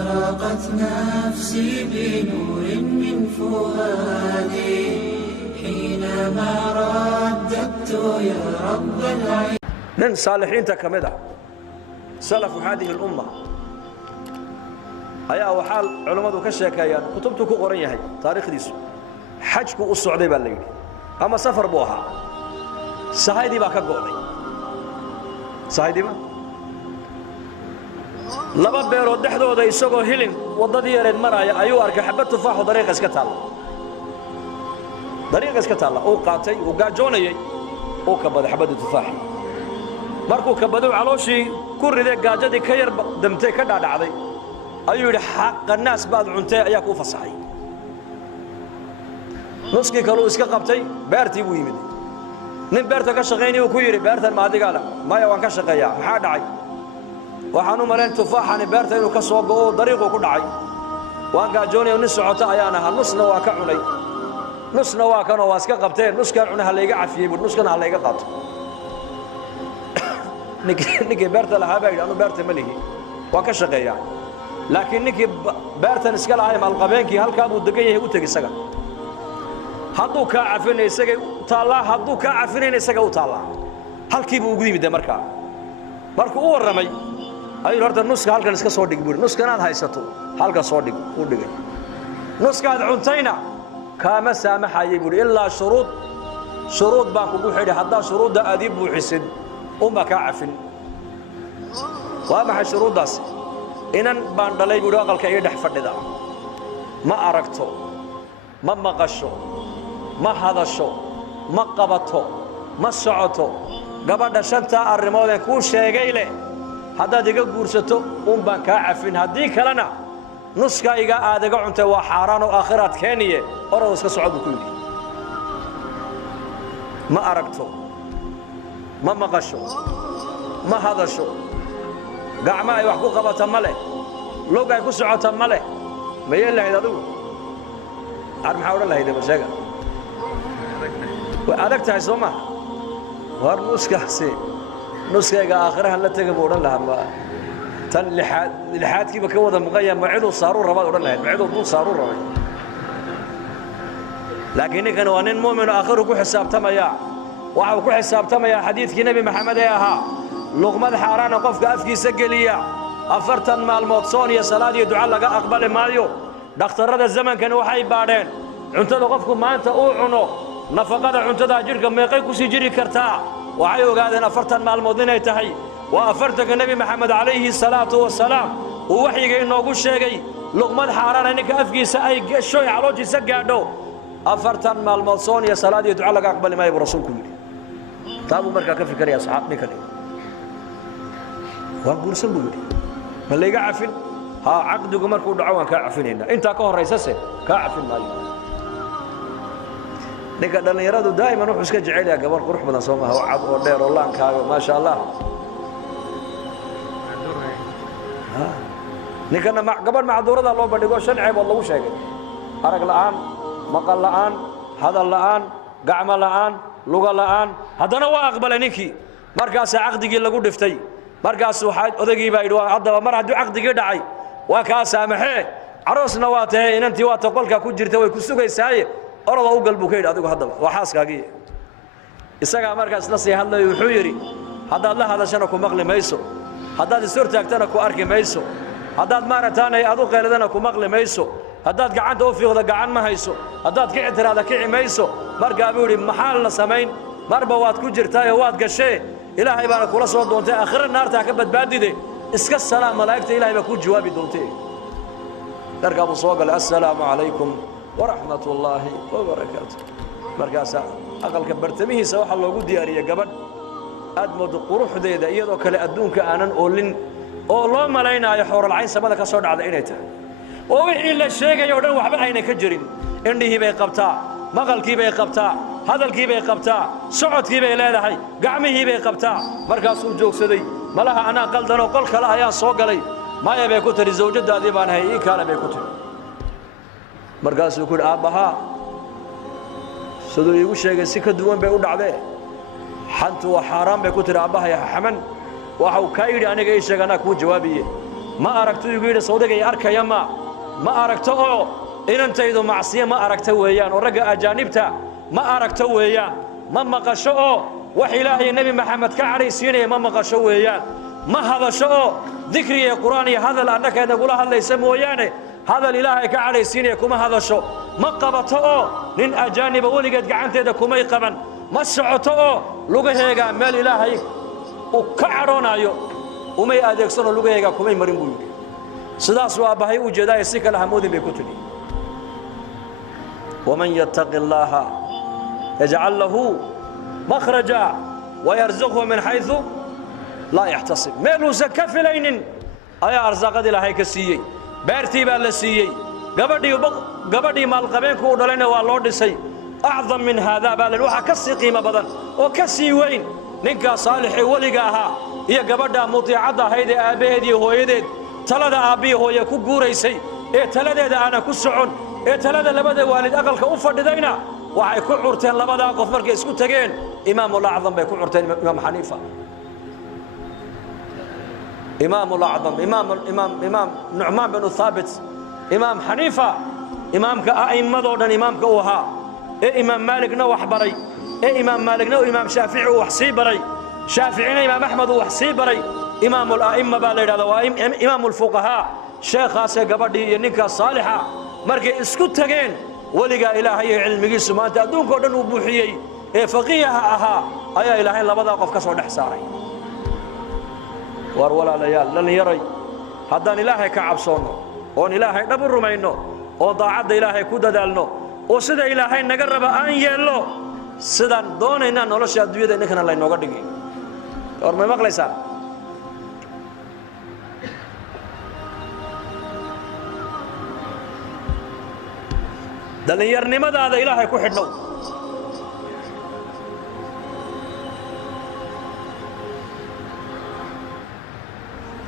أشرقت نفسي بنور من فؤادي حينما رددت يا رب العالمين. من صالحين تكمدة سلف هذه الأمة أيها وحال علماء كشكايان كتبتك قرية هي تاريخ ديسو حجك السعودية بالليل أما سفر بوها سهيدي باكا قولي سهيدي ما لبا بيرو دحدودا isagoo hilin wadadii yareed maraya ayuu arkay xabad tufaax oo dariiqa iska taala oo qaatay oo gaajoonayay oo ka baday xabad tufaax markuu ka baday calooshii ku riday gaajadii ka yar damtay ka dhaadhacday ayuu yiri xaq naas baad cuntay ayaa ku fasaxay nuskii kale uu iska qabtay beertii buu yimid nin beerta ka shaqeynay uu ku yiri beertan ma adiga la maya waan ka shaqeeyaa maxaa dhacay waxaanu mareen tufaaxani beerta inuu ka soo go'o dariiqo ku dhacay waan gaajoonay nin socota ayaan ahaa nusna waa ka cunay nusna waa kan oo iska qabteen nuskan cunaha la iga cafiyay buu nuskan ha la iga qaato ninkii beerta lahaa baa anu beerta ma lihi waan ka shaqeeyaa laakiin ninkii beertan iska lahaa maalqabeenkii halkaa buu degan yahay u tagi isaga hadduu ka cafinay isaga taala hadduu ka cafinay isaga u taala halkii buu ugu yimid markaa markuu u waramay ayuu horta nuska halkan iska soo dhig buur nuskanaad haysato halka soo dhig u dhigay nuskaad cuntayna kaama saamaxayay buur ilaa shuruud baan kugu xidhay haddaa shuruudda aad buuxisid uma ka cafin waa maxay shuruuddaas inan baan dhalay buur aqalka iyo dhex fadhida ma aragto ma maqasho ma hadasho ma qabato ma socoto gabadha shanta arrimood ee ku sheegay leh haddaad iga guursato baan kaa cafin haddii kalena nuska iga aad iga cuntay waa xaaraan oo aakhiraad keeniye orada iska socod buu ku yidhi ma aragto ma maqasho ma hadasho gacmo ay wax ku qabata ma leh log ay ku socota ma leh ma yeel lahayd adigu ar maxaa odhan lahayd sheega way adag tahay soo maha war nuskaasi nuskayga aakhirahan la taga buu odhan lahaa ma tan lixaadkiiba ka wada muqaya ma ciduu saaruu rabaad odhan lahayd ma ciduu dul saaruu rabay laakiin ninkan waa nin muumin oo aakhiru ku xisaabtamaya waxa uu ku xisaabtamayaa xadiidkii nebi maxamed ee ahaa luqmad xaaraana qofka afkiisa geliya 40 maalmood soon iyo salaad iyo duca laga aqbali maayo dhakhtarrada zamankani waxay baadheen cuntada qofku maanta uu cuno nafaqada cuntada jirka meeqay ku sii jiri kartaa waxay ogaadeen 40 maalmood inay tahay waa 40 nabi maxamed calayhi salaatu wasalaam uu waxyiga inoogu sheegay luqmad xaaraan ninka afkiisa ay gasho caloojiisa gaadho 40 maalmood soon iyo salaad iyo duca laga aqbali maayo rasuulku yiri taabu markaa ka fikiraya saxaabni kale waan guursan buu yiri ma leega cafin ha aqdigu markuu dhaco waan ka cafinayna inta ka horeysase ka cafin maayo ninka dhalinyaradu daa'iman wuxuu iska jecel yahay gabar qurux badan soo maaha oo cad oo dheer oo laankaaga ma sha Allah ninkana gabar macduurada loo bandhigo shan ceeb oo lagu sheegay arag la'aan maqal la'aan hadal la'aan gacmo la'aan luga la'aan haddana waa aqbalay ninkii markaas aqdigii lagu dhiftay markaas waxa odagii baa yidhi haddaba mar haddii aqdigii dhacay waa ka saamaxay aroosna waa tahay inantii waa taqolka ku jirta way ku sugaysaa orada u galbu ka yidhi adigu haddaba waa xaaskaagii isagaa markaas la sii hadlayo wuxuu yidhi haddaad la hadashana ku maqli mayso haddaad ishortaagtana ku arki mayso haddaad maarataanay adu qeeladana ku maqli mayso haddaad gacanta u fiiqdo gacan ma hayso haddaad kici tiraada kici mayso markaa buu yidhi maxaa la samayn marba waad ku jirtaa oo waad gashee ilaahay baana kula soo doontay aakhira naarta ka badbaadide iska salaam malaa'igta ilaahay baa ku jawaabi doontay darka buu soo galay assalaamu calaykum ورحمة الله وبركاته مركاسا أقل كبرتميه سواء الله قد ياري قبل أدمد قروح ديدا إيضا كلا أدونك آنان أولين الله ملاينا يحور العين سبادك صعد على إنيته ووحي إلا الشيء يودن وحبا عيني كجرين إنه بي قبتا مغل كي بي قبتا هذا الكي بي قبتا سعود كي بي ليلحي قعمه بي قبتا مركاسو جوك سدي ملاها أنا قلدنا وقل كلا أيان صوق لي ما يبي كتر الزوجة دادي بان هي إيه كان بي كتر markaasuu ku aabaha sidoo igu sheegay si ka duwan bay u dhacday xantu waa xaraam bay ku tiri aabaha ya xaman waxa uu ka yiri aniga ii sheegana ku jawaabiye ma aragto igu yidhi sawdigay arkaya ma aragto oo inantaydu macsiye ma aragto weeyaan oo ragga ajaanibta ma aragto weeyaan ma maqasho oo wax ilaahay nabi maxamed ka caraysiinaya ma maqasho weeyaan ma hadasho oo dikri iyo quraan iyo hadal annaka nagula hadlaysa mooyaane hadal ilaahay ka caraysiinaya kuma hadasho ma qabato oo nin ajaaniba weligeed gacanteeda kumay qaban ma socoto oo lugaheega meel ilaahay uu ka cadhoonayo umay adeegsanoo lugaheega kumay marin buu yidhi sidaas waa bahay u jeedaa si kale hamoodin bay ku tiri waman yattaqi allaha yaj'al lahu makhraja wa yarzuqhu min haythu la yahtasib meelu zakafilaynin ayaa arsaaqada ilaahay ka siiyey beertii baa la siiyey gabadhii maalqabeenku u dhalayna waa loo dhisay acdam min haadaa baa la waxa ka sii qiimo badan oo ka sii weyn ninka saalix ee waliga ahaa iyo gabadha mutiicada ahayd ee aabaheed iyo hooyadeed talada aabihi hooye ku guuraysay ee taladeeda aana ku socon ee talada labada waalid aqalka u fadhidayna waxay ku curteen labada qof markay isku tageen imaamul acdam bay ku curteen imaam xaniifa imaamul acdam imaam nucmaan bin thaabit imaam xaniifa imaamka a'immadoo dhan imaamka uu ahaa ee imaam maaligna wax baray ee imaam maaligna imaam shaafici uu wax sii baray shaaficina imaam axmed uu wax sii baray imaamul a'imma baa la yidhahdaa waa imaamul fuqahaa sheekhaasee gabadhii iyo ninkaas saalixa markay isku tageen weligaa ilaahay ee cilmigiisu maanta adduunkao dhan uu buuxiyey ee faqiiha ahaa ayaa ilaahay labadaa qof ka soo dhex saaray war walaalayaal dhallinyaray haddaan ilaahay ka cabsoonno oon ilaahay dhab u rumayno oo daacadda ilaahay ku dadaalno oo sida ilaahay naga raba aan yeelno sidaan doonaynaa nolosha adduunyada ninkana laynooga dhigi war may maqlaysaan dhallinyarnimadaada ilaahay ku xidhnow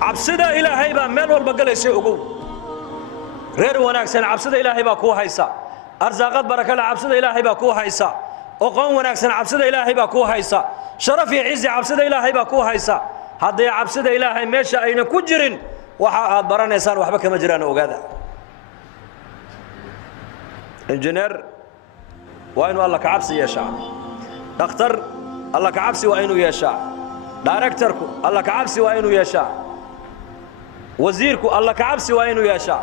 cabsida ilaahay baa meel walba galaysa ogow reer wanaagsan cabsida ilaahay baa kuu haysa arsaaqad barakala cabsida ilaahay baa kuu haysa oqoon wanaagsan cabsida ilaahay baa kuu haysa sharaf iyo cizi cabsida ilaahay baa kuu haysa hadday cabsida ilaahay meesha ayna ku jirin waxa aad baranaysaan waxba kama jiraan ogaada injineer waa inuu alla ka cabsi yeeshaa dhakhtar alla ka cabsi waa inuu yeeshaa directorku alla ka cabsi waa inuu yeeshaa wasiirku alla ka cabsi waa inuu yeeshaa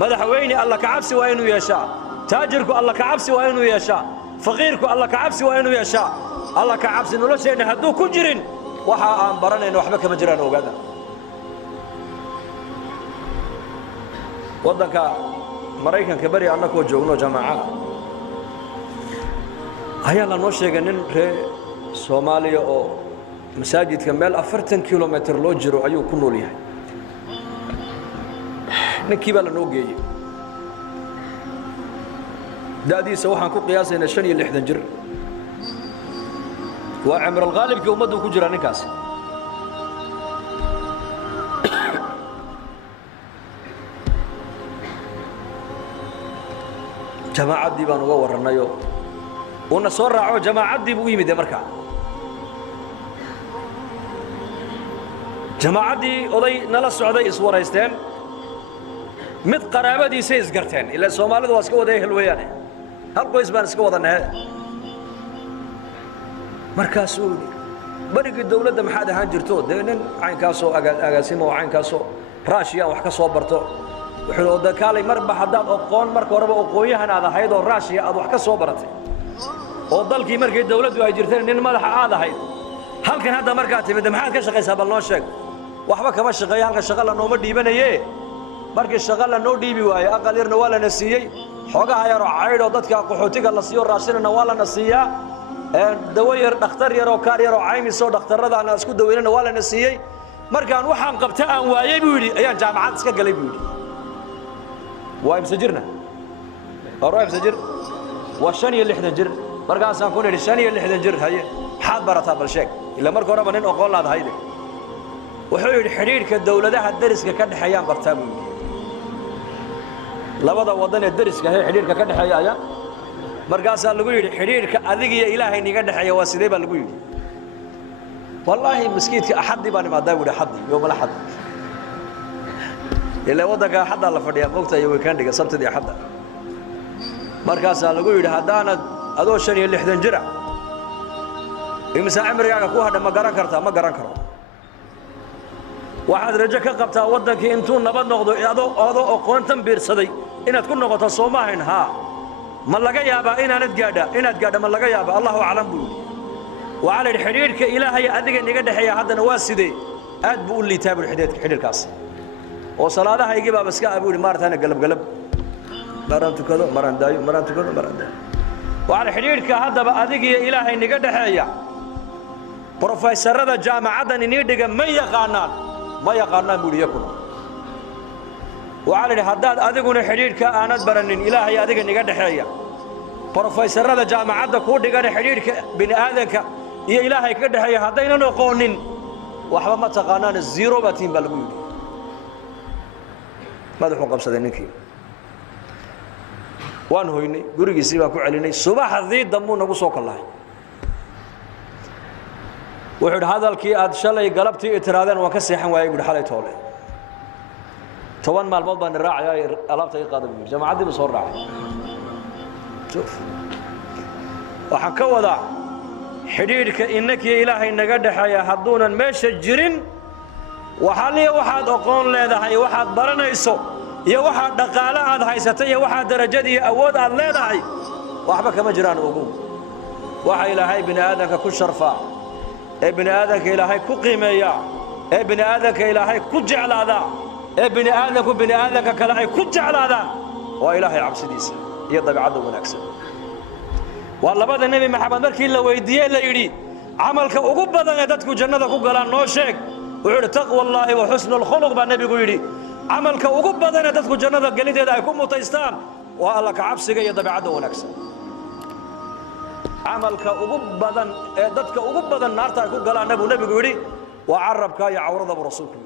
madaxweyne alla ka cabsi waa inuu yeeshaa taajirku alla ka cabsi waa inuu yeeshaa faqiirku alla ka cabsi waa inuu yeeshaa alla ka cabsi nolosheenna hadduu ku jirin waxa aan baranayno waxba kama jiraan ogaada waddanka maraykanka bari annagoo joogno jamaaca ayaa lanoo sheegay nin reer soomaaliya oo masaajidka meel 40 kilomitir loo jiro ayuu ku nool yahay ninkii baa lanoo geeyey da'diisa waxaan ku qiyaasaynaa 65 jir waa cimral qaalibkii ummaddu ku jira ninkaas jamaacaddii baan uga warranayo uuna soo raaco jamaacaddii buu u yimid markaa jamaacaddii oday nala socday iswaraysteen mid qaraabadiisay isgarteen ilaa soomaalidu waa iska wada ehel weeyaane hal qoys baan iska wadanahe markaasuu barigii dawladda maxaad ahaan jirto dee nin caynkaasoo agaasimo oo caynkaasoo raashiya wax ka soo barto wuxuu oo dakaalay marba haddaad oqoon marka horeba oqoonyahan aad ahayd oo raashiya aad wax ka soo baratay oo dalkii markii dawladdu ay jirteen nin madaxa aad ahayd halkan hadda markaad timid maxaad ka shaqaysaa bal noo sheeg waxba kama shaqeeyo halka shaqo la nooma dhiibanaye markii shaqo la noo dhiibi waayo aqal yarna waa lana siiyey xoogaha yaroo caydhoo dadka qaxootiga la siiyo raashinana waa lana siiyaa dawo yar dhakhtar yaroo kaar yaroo caymisoo dhakhtarradaana isku daweynana waa lana siiyey markaan waxaan qabta aan waayey buu yidhi ayaan jaamacad iska galay buu yidhi waa imse jirna waa imse jir waa 65 jir markaasaan ku nidhi 65 jir haye maxaad barataa bal sheeg ila marka horeba nin oqoon laad hayde wuxuu yidhi xidhiidhka dawladaha dariska ka dhexeeyaan bartaa buu yidhi labada waddan ee dariska ee xidhiidhka ka dhexeeya ayaa markaasaa lagu yidhi xidhiidhka adig iyo ilaahay niga dhexeeya waa sidee baa lagu yidhi wallaahi maskiidka axaddii baan imaadaa buu yidhi axaddii yowmal axad إلا ودك حدا الله فدي وقتها يوكان دقة سبت دي حدا مركز على قوي هدانا هذول شني اللي حدن جرع إمسا عمري على كوه هذا ما قرن كرتا ما قرن كرو واحد رجع كقبتها ودك إنتون نبض نقضوا هذا أقوانتم بيرصدي إن تكون نقطة صوماهن ها ما لقى يابا إن نتقادا ما لقى يابا الله أعلم بقول وعلى الحرير كإلهي أدق نقدر حيا هذا نواسدي أد بقول لي تابر حرير كاس وصلاة هيجيبها بس كأبوي مرة ثانية قلب مرة تكذا مرة دايو مرة تكذا مرة دايو وعلى الحرير كهذا بأدق إلهي نقدر حيا بروفيسور هذا جامعة نيدق ما يقارنان بقول يكون وعلى الحداد أدقون حرير كأنات برنين إلهي أدق نقدر حيا بروفيسور هذا جامعة كود دقان حرير بني آذنك يا إلهي كده هي هذين نقولين وحبا ما تقانان الزيرو باتين بالقول ماذا حقب سدنك وان هويني غورغي سيبا كو عليني صباح ذي دمو نغو سو كلاhay wuxuu hadalkii aad shalay galabtii itiraadeen waan ka seexan waayay gud xalay toole 10 maalmood baan raacay alaabta ay qaadan jaamacadii soo raacay شوف waxaan ka wadaa xiriirka innaka ilaahay naga dhaxaya haduunan meesha jirin waxaad aqoon leedahay waxaad baranayso iyo waxaad dhaqaale aad haysatay iyo waxaad darajad iyo awood aad leedahay waxba kama jiraan ugu waxa ilaahay bini aadanka ku sharfa ee bini aadanka ilaahay ku qiimeeya ee bini aadanka ilaahay ku jeclaada ee bini aadanka kale ay ku jeclaadaan waa ilaahay cabsidiisa iyo dabeecadda wanaagsan والله النبي محمد مركي لا ويديه لا يري عملك ugu badan ee dadku jannada ku galaan noo sheeg wuxuu taqwa Allah wa husnul khuluq ba nabigu yiri amalka ugu badan ee dadku jannada galideeda ay ku mutaystaan waa Allah ka cabsiga iyo dabeecadda wanaagsan amalka ugu badan ee dadka ugu badan naarta ay ku galaan nabigu yiri waa arabka iyo awrada rasuulku